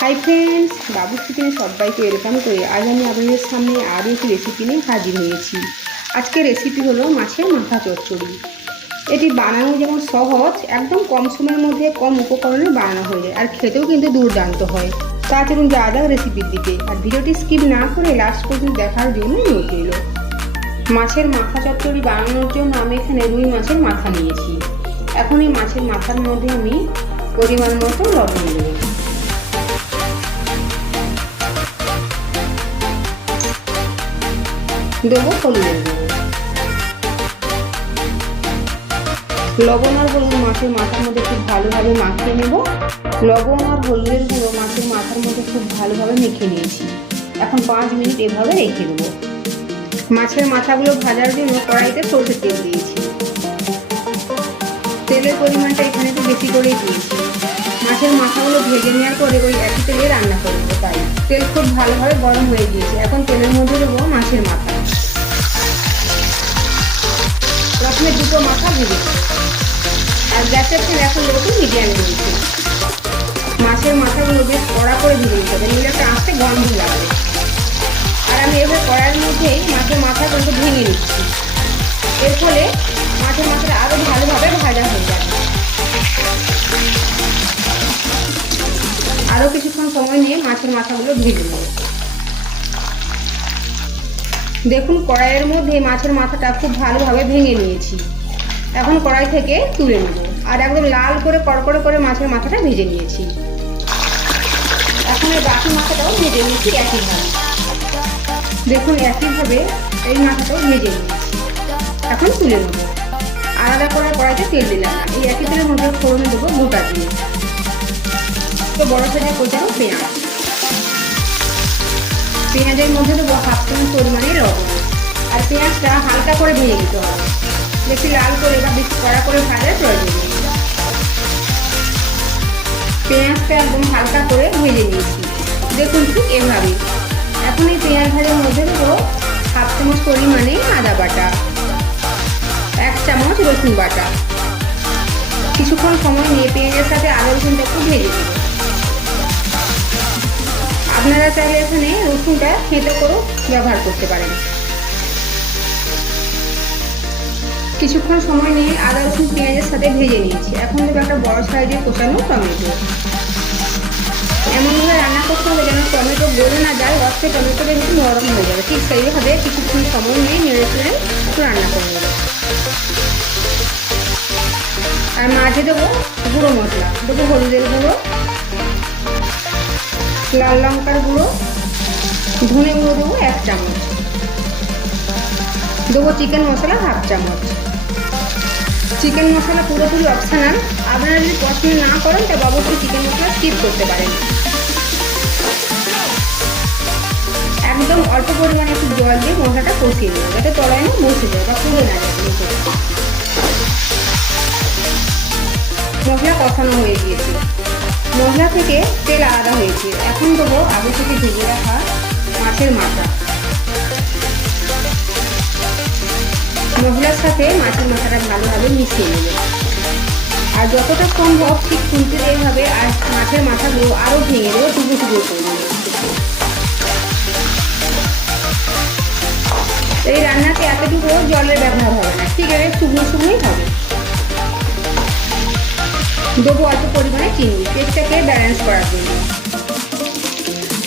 Hi friends, বাবুস কিচেনে সবাইকে welcome করে আজ আমি আপনাদের সামনে আরও একটি রেসিপি নিয়ে হাজির হয়েছি। আজকের রেসিপি হলো মাছের মাথা চচ্চড়ি। এটি বানানো যেমন সহজ, একদম কম সময়ের মধ্যে কম উপকরণে বানানো হয়ে যায়, আর খেতেও কিন্তু দুর্দান্ত হয়। তা চলুন যাওয়া যাক রেসিপির দিকে, আর ভিডিওটি স্কিপ না করে লাস্ট পর্যন্ত দেখার জন্য অনুরোধ রইল। মাছের মাথা চচ্চড়ি বানানোর জন্য আমি এখানে রুই মাছের মাথা নিয়েছি। এখন এই মাছের মাথার মধ্যে আমি পরিমাণ মতো লবণ দেবো। দেবো হলুদের গুঁড়ো। লবণ আর হলুদ মাছের মাথার মধ্যে খুব ভালোভাবে মাখিয়ে নেব। লবণ আর হলুদের গুঁড়ো মাছের মাথার মধ্যে খুব ভালোভাবে মেখে নিয়েছি। এখন 5 মিনিট এভাবে রেখে দেবো। মাছের মাথাগুলো ভাজার জন্য কড়াইতে সরষের তেল দিয়েছি। তেলের পরিমাণটা এখানে একটু বেশি করেই দিয়েছি। মাছের মাথাগুলো ভেজে নেওয়ার পরে ওই একই তেলে রান্না করে দেবো। তাই তেল খুব ভালোভাবে গরম হয়ে গিয়েছে। এখন তেলের মধ্যে দেবো মাছের মাথা। প্রথমে দুটো মাথা ভেজে আর গ্যাসের ফ্লেম এখন লোকে মিডিয়ামে দিয়েছি। মাছের মাথাগুলো বেশ কড়া করে ভেজে নিতে হবে, নিলে একটা আস্তে গন্ধ লাগবে। আর আমি এভাবে কড়াইয়ের মধ্যেই মাছের মাথাগুলো ভেঙে নিচ্ছি। এর ফলে মাছের মাথাটা আরও ভালোভাবে ভাজা হয়ে যাবে। আরও কিছুক্ষণ সময় নিয়ে মাছের মাথাগুলো ভেজে নেব। দেখুন, কড়াইয়ের মধ্যে মাছের মাথাটা খুব ভালোভাবে ভেঙে নিয়েছি। এখন কড়াই থেকে তুলে নেব। আর একদম লাল করে কড়কড়ে করে মাছের মাথাটা ভেজে নিয়েছি। এখন এই বাকি মাথাটাও ভেজে নিয়েছি একইভাবে। দেখুন, একইভাবে এই মাথাটাও ভেজে নিয়েছি। এখন তুলে নেব। আলাদা করে কড়াইতে তেল দিলাম না, এই একই তেলের মধ্যে ফোড়নে দেবো গোটা দিয়ে। তো বড় সাইজের কোচানো পেঁয়াজ, পেঁয়াজের মধ্যে দেবো 1/2 চামচ পরিমাণে লবণ। আর পেঁয়াজটা হালকা করে ভেজে নিতে হবে, বেশি লাল করে বা বেশি কড়া করে ভাজার প্রয়োজন নেই। পেঁয়াজটা একদম হালকা করে ভেজে নিয়েছি। দেখুন ঠিক এভাবে। এখন এই পেঁয়াজ ভাজার মধ্যে দেবো 1/2 চামচ পরিমাণে আদা বাটা, 1 চামচ রসুন বাটা। কিছুক্ষণ সময় নিয়ে পেঁয়াজের সাথে আদা রসুনটা একটু ভেজে দেবো। আপনারা চাইলে এখানে রসুনটা থেঁতো করেও ব্যবহার করতে পারেন। কিছুক্ষণ সময় নিয়ে আদা রসুন পেঁয়াজের সাথে ভেজে নিয়েছি। এখন দেবো একটা বড় সাইজের কোচানো টমেটো। এমনভাবে রান্না করতে হবে যেন টমেটো গলে না যায়, রসে টমেটোটা একটু নরম হয়ে যাবে। ঠিক সেইভাবে কিছুক্ষণ সময় নিয়ে নেড়ে চেড়ে একটু রান্না করে নেব। আর মাঝে দেবো গুঁড়ো মশলা, দেবো হলুদের গুঁড়ো, লাল লঙ্কার গুঁড়ো, ধনে গুঁড়ো দেবো 1 চামচ, দেবো চিকেন মশলা 1/2 চামচ। চিকেন মশলা পুরোপুরি অপশনাল, আপনারা যদি পছন্দ না করেন তবে অবশ্যই চিকেন মশলা স্কিপ করতে পারেন। একদম অল্প পরিমাণে একটু জল দিয়ে মশলাটা কষিয়ে নেব, যাতে তলায় না বসে যায় বা পুড়ে না যায়। মশলা কষানো হয়ে গিয়েছে, মশলা থেকে তেল আলাদা হয়েছে। এখন দেবো আগে থেকে ভেজে রাখা মাছের মাথা। মশলার সাথে মাছের মাথাটা ভালোভাবে মিশিয়ে নেবে। আর যতটা সম্ভব ঠিক খুলতে এইভাবে, আর মাছের মাথাগুলো আরও ভেঙে দেবো, টুকরো টুকরো করে নেবে। এই রান্নাতে এতটুকু জলের ব্যবহার হবে না, ঠিক আছে, শুকনো শুকনোই হবে। দেবো অল্প পরিমাণে চিনি, টেস্টটাকে ব্যালেন্স করার জন্য।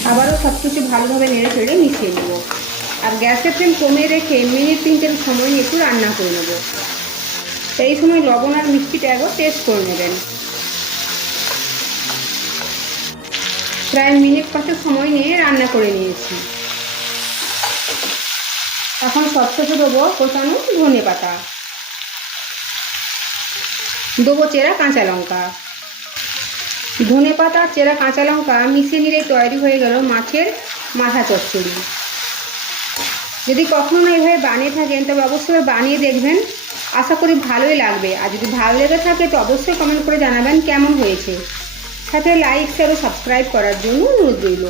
আবারও সব কিছু ভালোভাবে নেড়ে চেড়ে মিশিয়ে নেব। আর গ্যাসের ফ্লেম কমিয়ে রেখে মিনিট 3 সময় নিয়ে একটু রান্না করে নেব। সেই সময় লবণ আর মিষ্টিটা একবার টেস্ট করে নেবেন। প্রায় মিনিট 5 সময় নিয়ে রান্না করে নিয়েছি। এখন সবশেষে দেবো কোচানো ধনে পাতা, দেবো চেরা কাঁচা লঙ্কা। ধনে পাতা, চেরা কাঁচা লঙ্কা মিশিয়ে নিলেই তৈরি হয়ে গেল মাছের মাথা চচ্চড়ি। যদি কখনো না এভাবে বানিয়ে থাকেন তবে অবশ্যই বানিয়ে দেখবেন, আশা করি ভালোই লাগবে। আর যদি ভালো লেগে থাকে তো অবশ্যই কমেন্ট করে জানাবেন কেমন হয়েছে। সাথে লাইক, শেয়ার ও সাবস্ক্রাইব করার জন্য অনুরোধ রইল।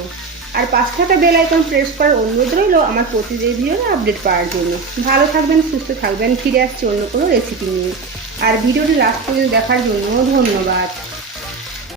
আর পাশে থাকা বেল আইকন প্রেস করার অনুরোধ রইল আমার প্রতিদিন ভিডিওর আপডেট পাওয়ার জন্য। ভালো থাকবেন, সুস্থ থাকবেন। ফিরে আসছি অন্য কোনো রেসিপি নিয়ে। আর ভিডিওটি লাস্ট পর্যন্ত দেখার জন্য ধন্যবাদ।